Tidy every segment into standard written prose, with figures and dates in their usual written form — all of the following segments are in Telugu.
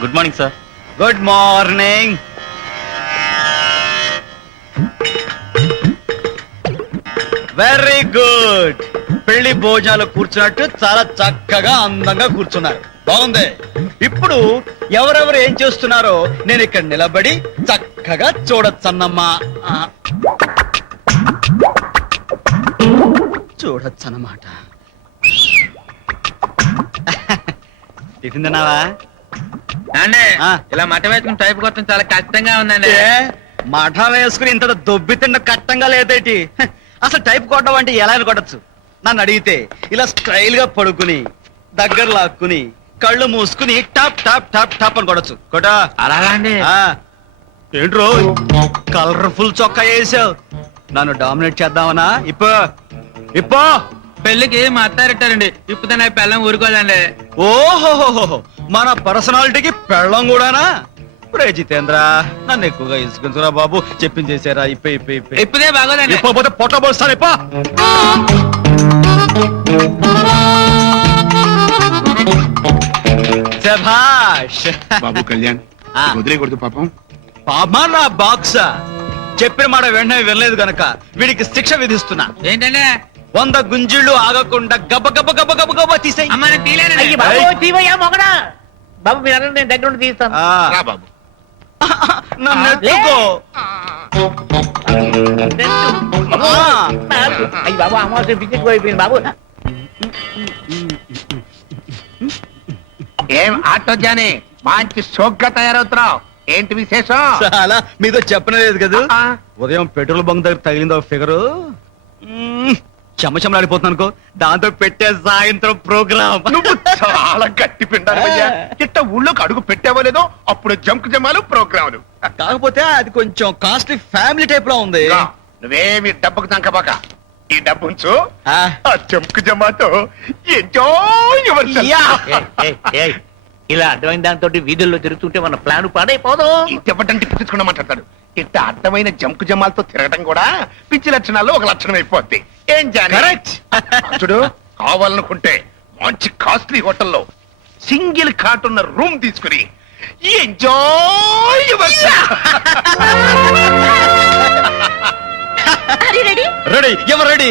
Good morning sir. Good morning. Very good. పెళ్లి భోజనాలు కూర్చున్నట్టు చాలా చక్కగా అందంగా కూర్చున్నారు. బాగుంది. ఇప్పుడు ఎవరెవరు ఏం చేస్తున్నారో నేను ఇక్కడ నిలబడి చక్కగా చూడొచ్చన్నమ్మా. చూడొచ్చన్నమాట. టిఫిన్ తిన్నావా? ఇలా మట వేసుకుని టైప్ కొట్టడం చాలా కష్టంగా ఉందండి. మఠ వేసుకుని ఇంత దొబ్బి తిండ కట్టంగా లేదేటి? అసలు టైప్ కొట్టడం అంటే ఎలా కొట్టచ్చు? నన్ను అడిగితే ఇలా స్టైల్ గా పడుకుని దగ్గర లాక్కుని కళ్ళు మూసుకుని టాప్ టాప్ టాప్ టాప్ అని కొడచ్చు. కొట్టా. అలాగా అండి. ఏంట్రో కలర్ఫుల్ చొక్కా వేసావు, నన్ను డామినేట్ చేద్దామనా? ఇప్పో పెళ్లికి మా అత్తారెట్టారండి. ఇప్పుడు నా పెళ్ళం ఊరుకోదండి. ఓహోహోహో, మన పర్సనాలిటీకి పెళ్ళం కూడానా? రే జితేంద్ర, నన్ను ఎక్కువగా ఇసుకుంటురా బాబు. చెప్పించేసారా? ఇప్పుడే బాగోదండి. ఇప్పపోతే పొట్ట పోస్తాను. ఇప్ప శభాష్. బాబు కళ్యాణ్ వదిలేకూడదు పాపం. పాపా నా బాక్సా. చెప్పిన మాట వెంటనే వినలేదు గనక వీడికి శిక్ష విధిస్తున్నా. ఏంటండి? 100 గుంజీళ్లు ఆగకుండా గబ గబ గబ గబ గబ తీసేయ్. అమ్మ నేను తీలేనండి. బాబు మీరు అన్న నేను దగ్గర ఉండి తీస్తాను. రా బాబు. నన్ను ఎత్తుకో. అయ్యి బాబు అమావాస్య పిచ్చికి అయిపోయింది బాబు. ఏం ఆటో జాని మంచి షోక్గా తయారవుతున్నావు. ఏంటి విశేషం? చాలా మీతో చెప్పలేదు కదా. ఉదయం పెట్రోల్ బంక్ దగ్గర తగిలింది ఒక ఫిగరు. చెమచెమలాడిపోతున్నాను అనుకో. దాంతో పెట్టే సాయంత్రం ప్రోగ్రామ్. నువ్వు చాలా గట్టి పిండాలయ్యా. ఇట్ట ఊళ్ళోకి అడుగు పెట్టావో లేదో అప్పుడు జంకు జమాలు ప్రోగ్రాములు. కాకపోతే అది కొంచెం కాస్ట్లీ ఫ్యామిలీ టైప్ లో ఉంది. నువ్వేమి డబ్బుకు తంకబాక. ఈ డబ్బు ఉంచు. ఆ, ఆ జంకు జమాతో ఎంజాయ్ యువర్ సెల్ఫ్. ఇలా అర్థమైన దాంతో వీధుల్లో తిరుగుతుంటే మన ప్లాన్ పాడైపోదు. చెప్పటంటే పిచ్చుకున్నా మాట్లాడతాడు. ఇట్ట అర్థమైన జంకు జమాలతో తిరగటం కూడా పిచ్చి లక్షణాల్లో ఒక లక్షణం అయిపోద్ది. ఏం జాని? కరెక్ట్. చూడు, కావాలనుకుంటే మంచి కాస్ట్లీ హోటల్లో సింగిల్ కాట్ ఉన్న రూమ్ తీసుకుని ఎంజాయ్ యువర్ సెల్ఫ్. రెడీ ఎవరు రెడీ?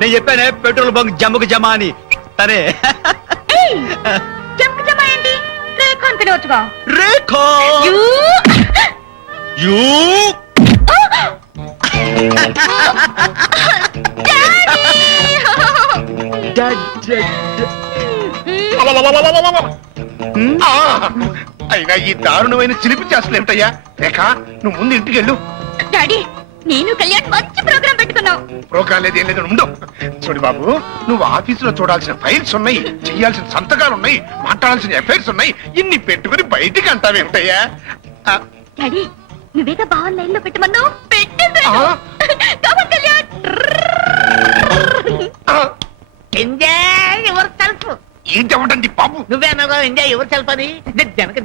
నేను చెప్పానే పెట్రోల్ బంక్ జమ్ముకు జమా అని. సరే రేఖో యూ అయినా ఈ దారుణమైన చిలిపి చేస్తలేమిటయ్యా? రేఖ, నువ్వు ముందు ఇంటికి వెళ్ళు. డాడీ, నేను కళ్యాణ్ మంచి ప్రోగ్రామ్ పెట్టుకున్నాం. ప్రోగ్రాం లేదు, ఏం లేదు, ఉండు. చూడు బాబు, నువ్వు ఆఫీసులో చూడాల్సిన ఫైల్స్ ఉన్నాయి, చెయ్యాల్సిన సంతకాలు ఉన్నాయి, మాట్లాడాల్సిన అఫైర్స్ ఉన్నాయి. ఇన్ని పెట్టుకుని బయటికి అంటావేమిటయ్యా? డాడీ, నువ్వేగా బావన్ లైన్ లో పెట్టమన్నావు. పెట్టేశాను. Come on, Kalyan. Enjoy your self. ఏంటండి బాబు? నువ్వే అన్నావు ఎంజాయ్ యువర్ సెల్ఫ్ అని. జనక